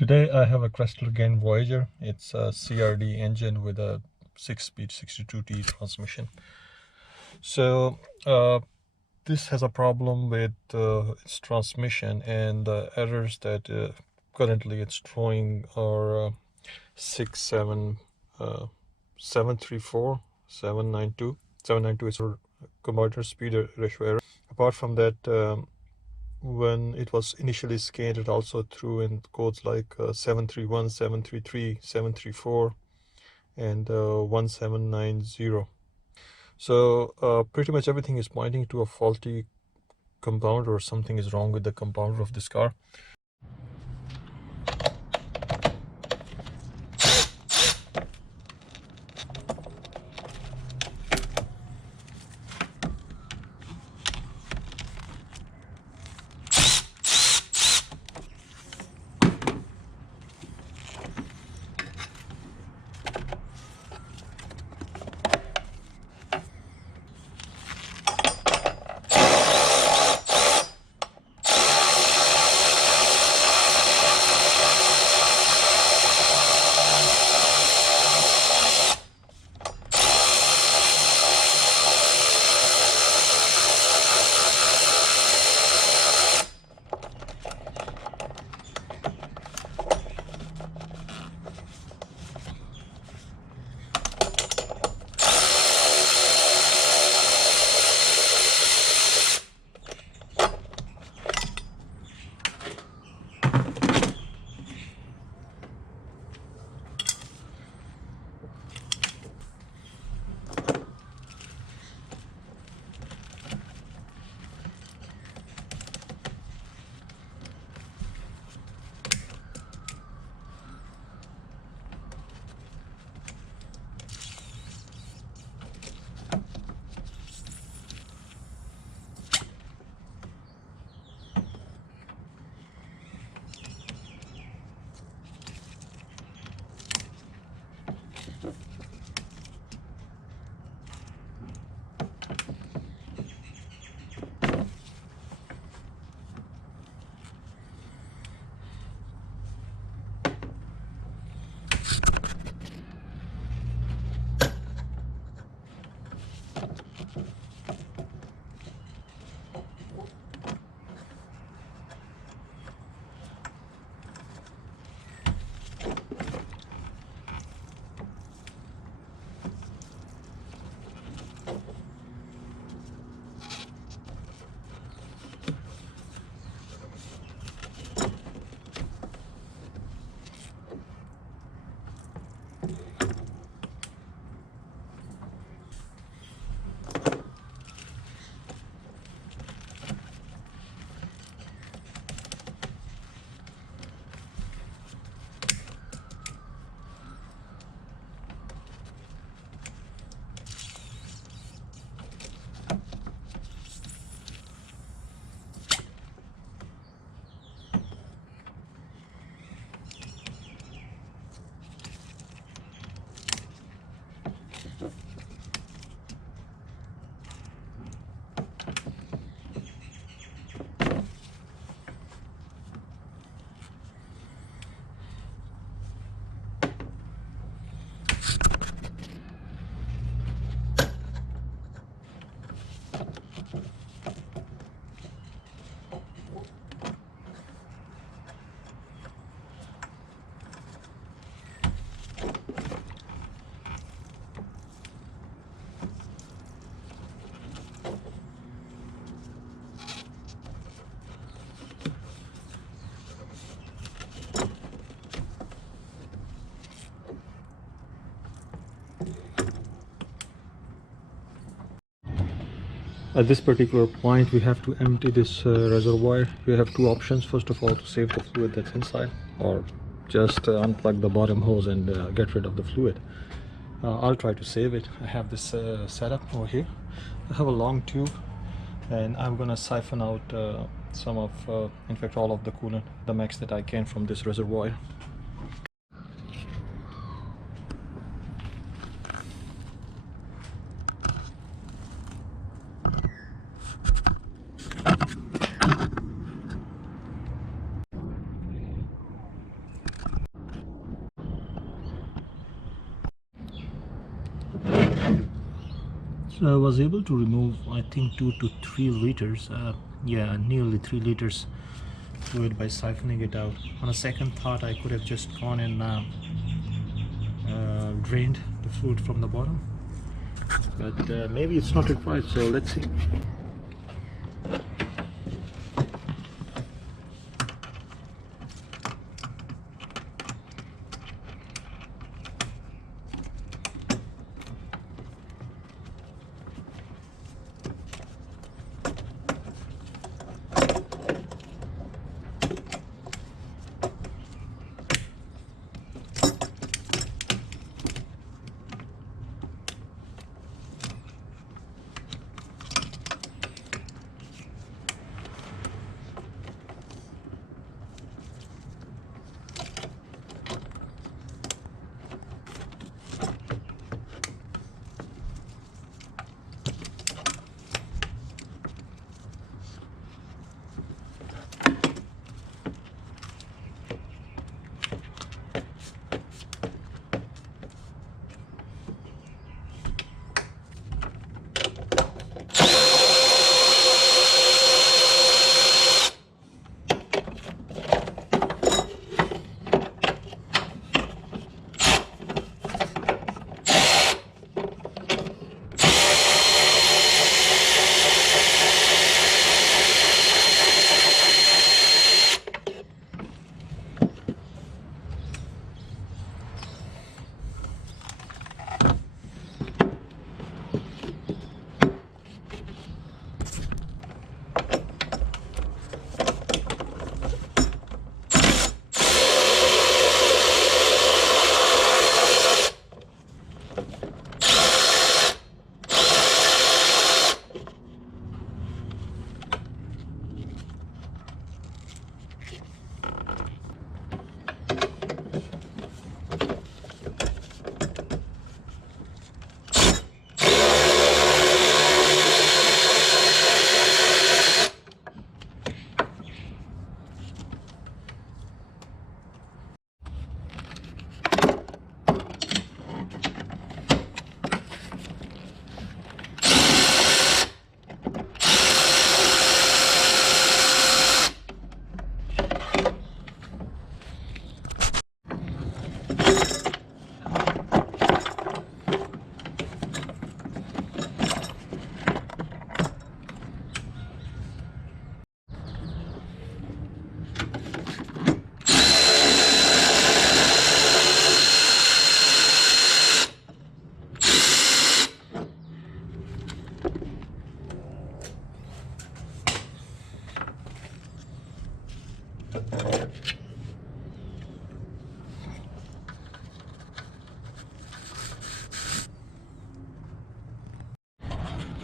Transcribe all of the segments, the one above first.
Today I have a Chrysler Grand Voyager. It's a CRD engine with a 6-speed 62T transmission. So this has a problem with its transmission, and the errors that currently it's throwing are 734, 792. 792 is a combiner speed ratio error. Apart from that, when it was initially scanned, it also threw in codes like 731, 733, 734, and 1790. So pretty much everything is pointing to a faulty compounder, or something is wrong with the compounder of this car. At this particular point, we have to empty this reservoir. You have two options. First of all, to save the fluid that's inside, or just unplug the bottom hose and get rid of the fluid. I'll try to save it. I have this setup over here. I have a long tube, and I'm gonna siphon out some of, in fact, all of the coolant, the max that I can, from this reservoir. So I was able to remove, I think, 2 to 3 liters, yeah, nearly 3 liters fluid by siphoning it out. On a second thought, I could have just gone and drained the fluid from the bottom, but maybe it's not required, so let's see.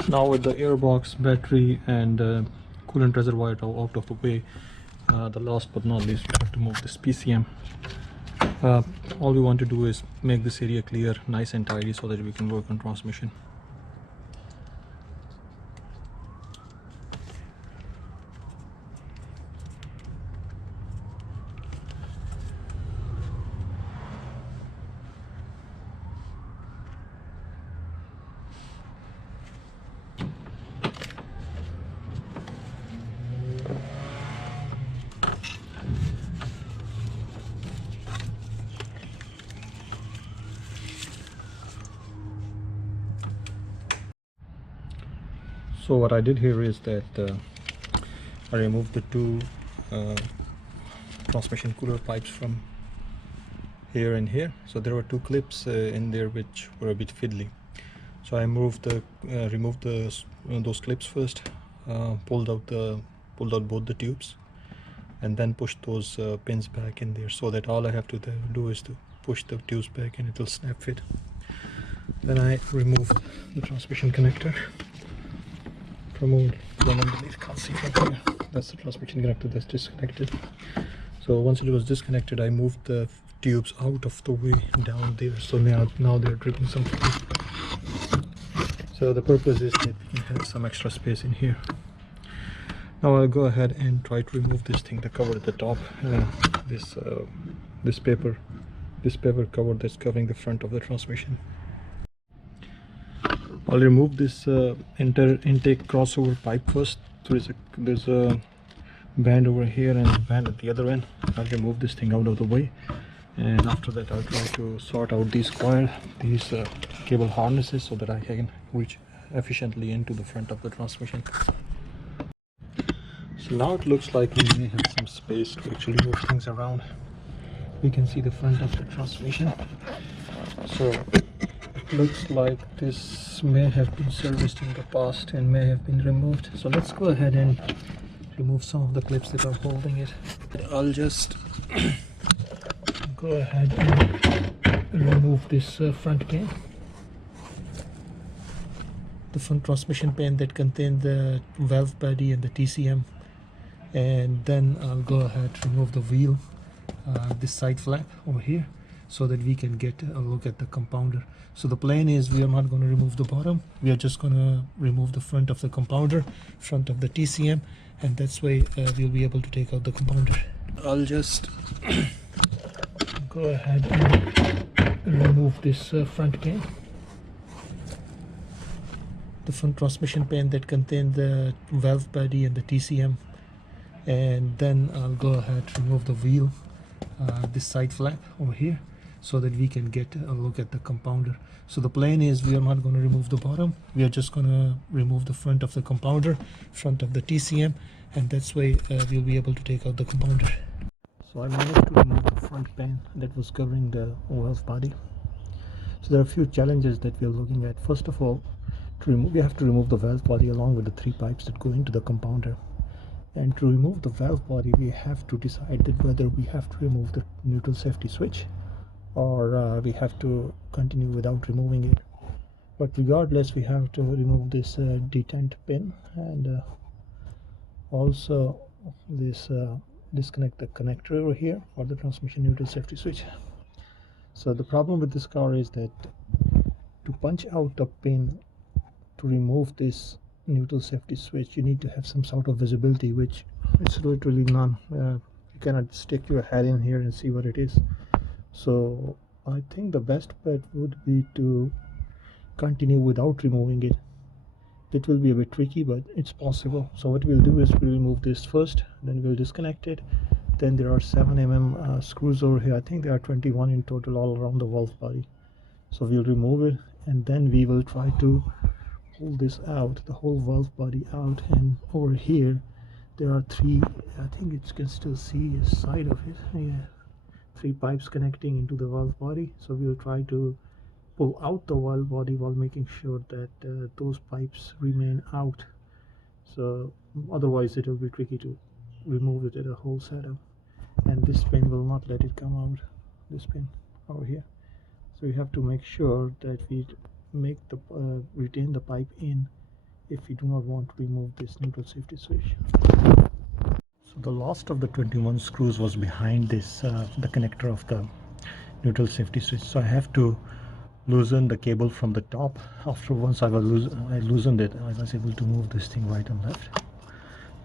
Now with the airbox, battery and coolant reservoir out of the way, the last but not least, we have to move this PCM. All we want to do is make this area clear, nice and tidy, so that we can work on transmission. So what I did here is that I removed the two transmission cooler pipes from here and here. So there were two clips in there which were a bit fiddly. So I removed those clips first, pulled out both the tubes, and then pushed those pins back in there, so that all I have to do is to push the tubes back and it will snap fit. Then I removed the transmission connector from underneath. Can't see from here. That's the transmission connector that's disconnected. So once it was disconnected, I moved the tubes out of the way down there. So now they're dripping some fluid. So the purpose is that we can have some extra space in here. Now I'll go ahead and try to remove this thing, the cover at the top, this paper cover that's covering the front of the transmission. I'll remove this intake crossover pipe first. There's a band over here and a band at the other end. I'll remove this thing out of the way, and after that I'll try to sort out these cable harnesses so that I can reach efficiently into the front of the transmission. So now it looks like we may have some space to actually move things around. We can see the front of the transmission. So it looks like this may have been serviced in the past and may have been removed. So let's go ahead and remove some of the clips that are holding it. I'll just go ahead and remove this front pin, the front transmission pin that contains the valve body and the TCM, and then I'll go ahead and remove the wheel, this side flap over here, so that we can get a look at the compounder. So the plan is we are not going to remove the bottom, we are just going to remove the front of the compounder, front of the TCM, and that's why we'll be able to take out the compounder. I'll just go ahead and remove this front pin, the front transmission pin that contains the valve body and the TCM, and then I'll go ahead and remove the wheel, this side flap over here, so that we can get a look at the compounder. So the plan is we are not going to remove the bottom, we are just going to remove the front of the compounder, front of the TCM, and that's why we'll be able to take out the compounder. So I managed to remove the front pan that was covering the valve body. So there are a few challenges that we are looking at. First of all, we have to remove the valve body along with the 3 pipes that go into the compounder. And to remove the valve body, we have to decide that whether we have to remove the neutral safety switch or we have to continue without removing it. But regardless, we have to remove this detent pin, and also this disconnect the connector over here for the transmission neutral safety switch. So the problem with this car is that to punch out the pin to remove this neutral safety switch, you need to have some sort of visibility, which is literally none. You cannot stick your head in here and see what it is. So I think the best bet would be to continue without removing it. It will be a bit tricky, but it's possible. So what we'll do is we'll remove this first, then we'll disconnect it. Then there are 7 mm screws over here. I think there are 21 in total all around the valve body. So we'll remove it, and then we will try to pull this out, the whole valve body out. And over here there are 3, I think you can still see a side of it, yeah, 3 pipes connecting into the valve body. So we'll try to pull out the valve body while making sure that those pipes remain out. So otherwise it will be tricky to remove it at a whole setup, and this pin will not let it come out, this pin over here. So we have to make sure that we make the retain the pipe in if we do not want to remove this neutral safety switch. So the last of the 21 screws was behind this the connector of the neutral safety switch. So I have to loosen the cable from the top. After once I loosened it, I was able to move this thing right and left,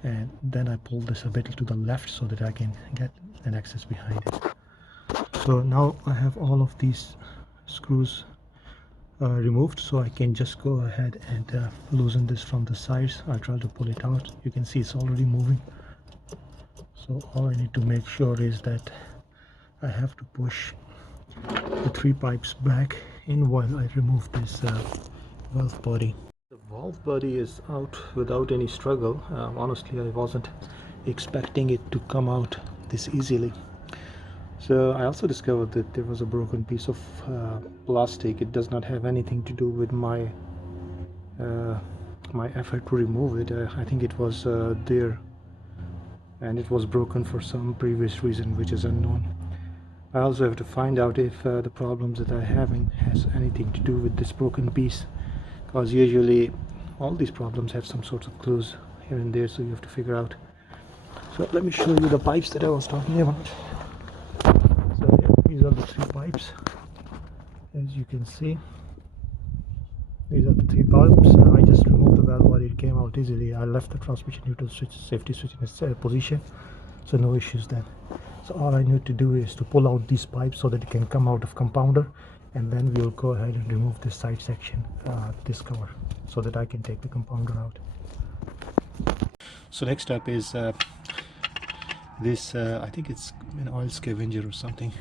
and then I pulled this a bit to the left so that I can get an access behind it. So now I have all of these screws removed, so I can just go ahead and loosen this from the sides. I'll try to pull it out. You can see it's already moving. So all I need to make sure is that I have to push the 3 pipes back in while I remove this valve body. The valve body is out without any struggle. Honestly, I wasn't expecting it to come out this easily. So I also discovered that there was a broken piece of plastic. It does not have anything to do with my my effort to remove it. I think it was there, and it was broken for some previous reason which is unknown. I also have to find out if the problems that I'm having has anything to do with this broken piece, because usually all these problems have some sorts of clues here and there, so you have to figure out. So let me show you the pipes that I was talking about. So yeah, these are the 3 pipes, as you can see. These are the 3 pipes. I just removed the valve body, it came out easily. I left the transmission neutral switch, safety switch in its position, so no issues then. So all I need to do is to pull out these pipes so that it can come out of compounder, and then we'll go ahead and remove this side section, this cover, so that I can take the compounder out. So next up is this, I think it's an oil scavenger or something.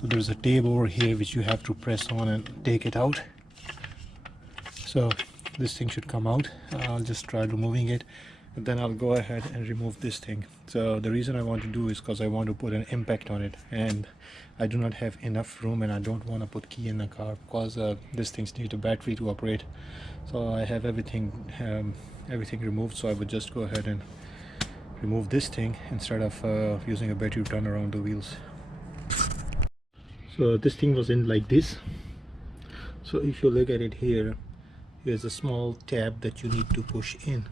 So there's a tab over here which you have to press on and take it out. So this thing should come out. I'll just try removing it, and then I'll go ahead and remove this thing. So the reason I want to do is because I want to put an impact on it, and I do not have enough room, and I don't want to put key in the car because these things need a battery to operate. So I have everything removed, so I would just go ahead and remove this thing instead of using a battery to turn around the wheels. So this thing was in like this. So if you look at it here, here's a small tab that you need to push in,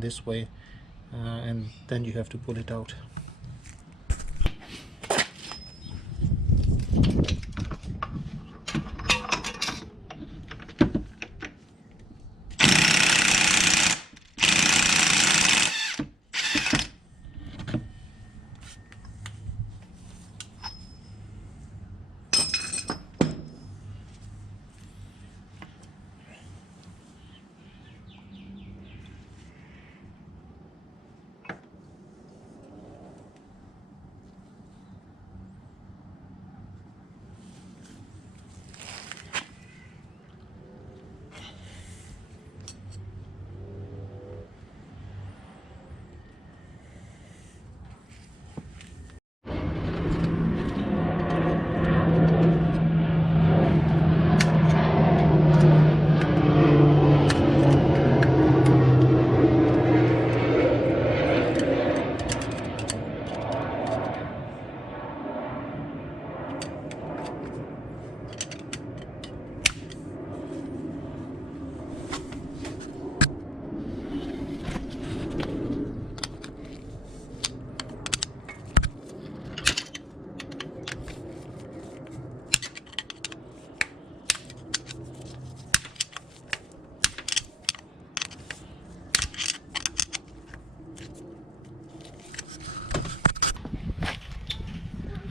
this way, and then you have to pull it out.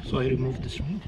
So I removed this ring.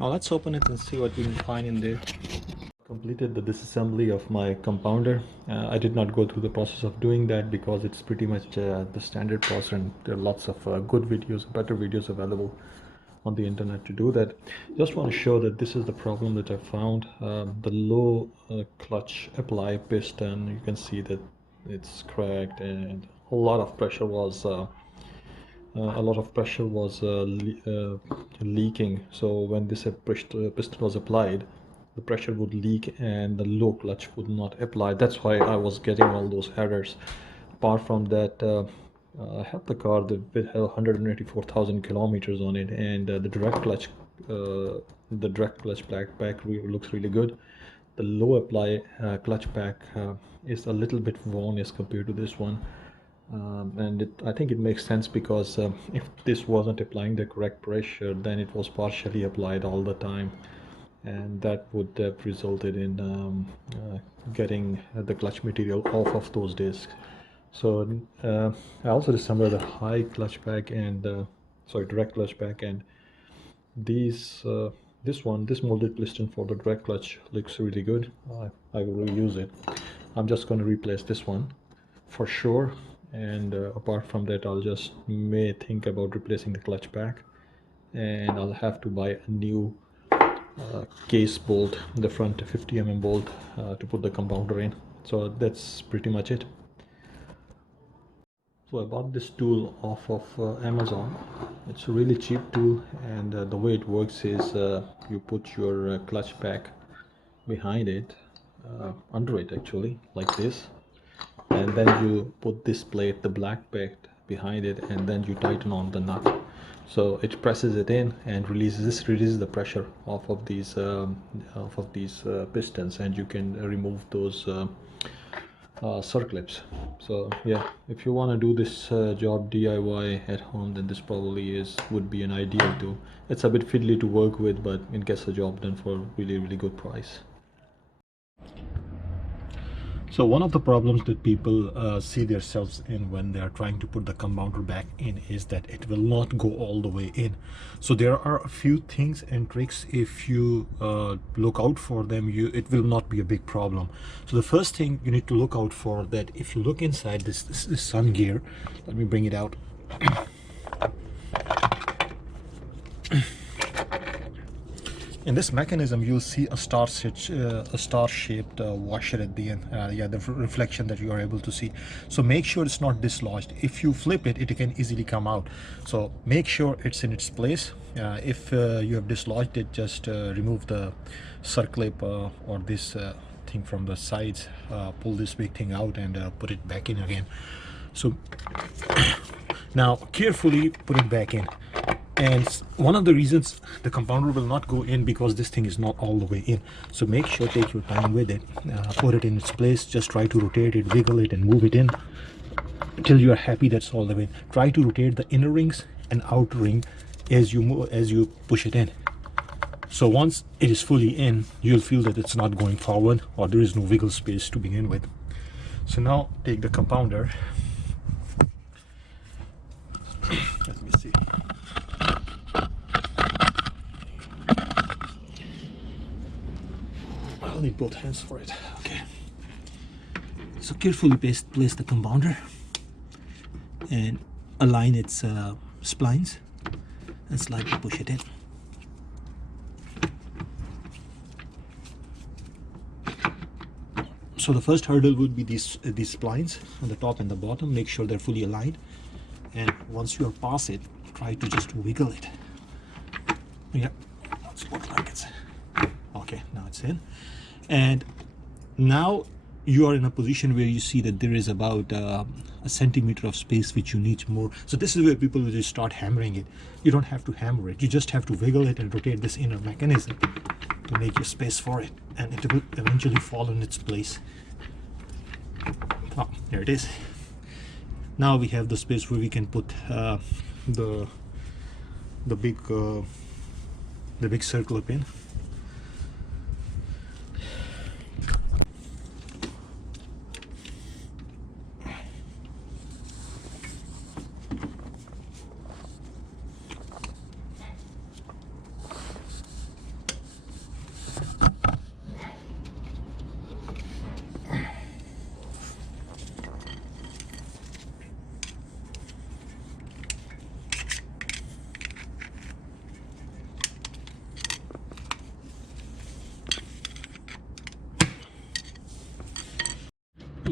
Now let's open it and see what we can find in there. Completed the disassembly of my compounder. I did not go through the process of doing that because it's pretty much the standard process, and there are lots of good videos, better videos available on the internet to do that. Just want to show that this is the problem that I found. The low clutch apply piston, you can see that it's cracked, and a lot of pressure was leaking. So when this piston was applied, the pressure would leak and the low clutch would not apply. That's why I was getting all those errors. Apart from that, I have the car that had 184,000 kilometers on it, and the direct clutch pack looks really good. The low apply clutch pack is a little bit worn as compared to this one. And I think it makes sense because if this wasn't applying the correct pressure, then it was partially applied all the time, and that would have resulted in getting the clutch material off of those discs. So I also assembled a high clutch pack and direct clutch pack, and this molded piston for the direct clutch looks really good. I will reuse it. I'm just going to replace this one for sure, and apart from that, I'll just may think about replacing the clutch pack, and I'll have to buy a new case bolt, the front 50 mm bolt, to put the compounder in. So that's pretty much it. So I bought this tool off of Amazon. It's a really cheap tool, and the way it works is you put your clutch pack behind it, under it actually, like this, and then you put this plate, the black plate, behind it, and then you tighten on the nut. So it presses it in and releases the pressure off of these pistons, and you can remove those circlips. So yeah, if you want to do this job DIY at home, then this probably would be an ideal tool. It's a bit fiddly to work with, but it gets the job done for a really good price. So one of the problems that people see themselves in when they are trying to put the compounder back in is that it will not go all the way in. So there are a few things and tricks. If you look out for them, it will not be a big problem. So the first thing you need to look out for, that if you look inside this sun gear, let me bring it out. In this mechanism, you'll see a star-shaped washer at the end. The reflection that you are able to see. So make sure it's not dislodged. If you flip it, it can easily come out. So make sure it's in its place. If you have dislodged it, just remove the circlip or this thing from the sides. Pull this big thing out and put it back in again. So now carefully put it back in. And one of the reasons the compounder will not go in, because this thing is not all the way in. So make sure, take your time with it, put it in its place, just try to rotate it, wiggle it and move it in until you are happy that's all the way in. Try to rotate the inner rings and outer ring as you push it in. So once it is fully in, you'll feel that it's not going forward, or there is no wiggle space to begin with. So now take the compounder. Let me see. I'll need both hands for it. Okay. So carefully place the compounder and align its splines and slightly push it in. So the first hurdle would be these splines on the top and the bottom. Make sure they're fully aligned, and once you are past it, try to just wiggle it. Yeah, it's look like it's okay. Now it's in. And now you are in a position where you see that there is about a centimeter of space which you need more. So this is where people will just start hammering it. You don't have to hammer it. You just have to wiggle it and rotate this inner mechanism to make your space for it, and it will eventually fall in its place. Oh, there it is. Now we have the space where we can put the big circle up in.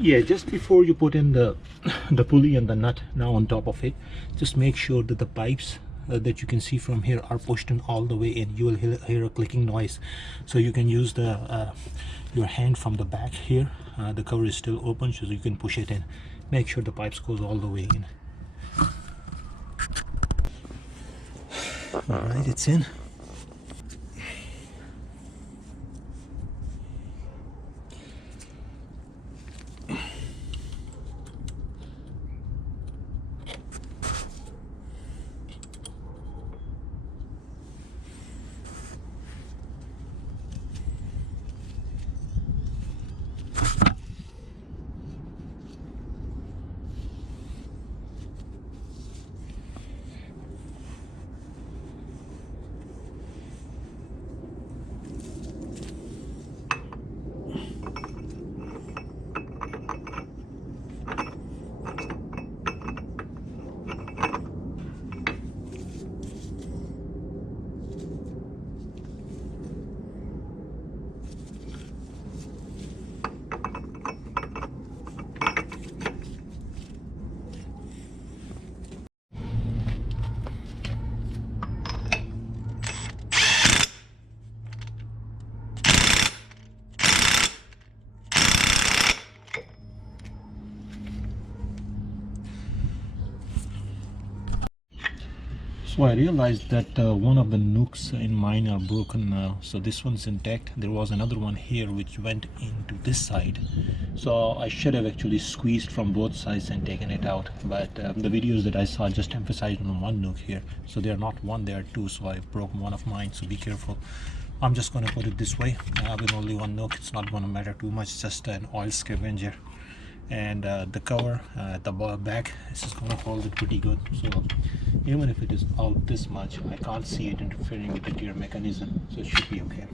Yeah, just before you put in the pulley and the nut now on top of it, just make sure that the pipes that you can see from here are pushed in all the way in. You will hear a clicking noise, so you can use the your hand from the back here. The cover is still open, so you can push it in. Make sure the pipes goes all the way in. All right, it's in. So I realized that one of the nooks in mine are broken now. So this one's intact. There was another one here which went into this side. So I should have actually squeezed from both sides and taken it out. But the videos that I saw just emphasized on one nook here. So they are not one, they are two. So I broke one of mine. So be careful. I'm just going to put it this way. With only one nook, it's not going to matter too much. It's just an oil scavenger. And the cover at the back, this is going to hold it pretty good. So even if it is out this much, I can't see it interfering with the gear mechanism, so it should be okay.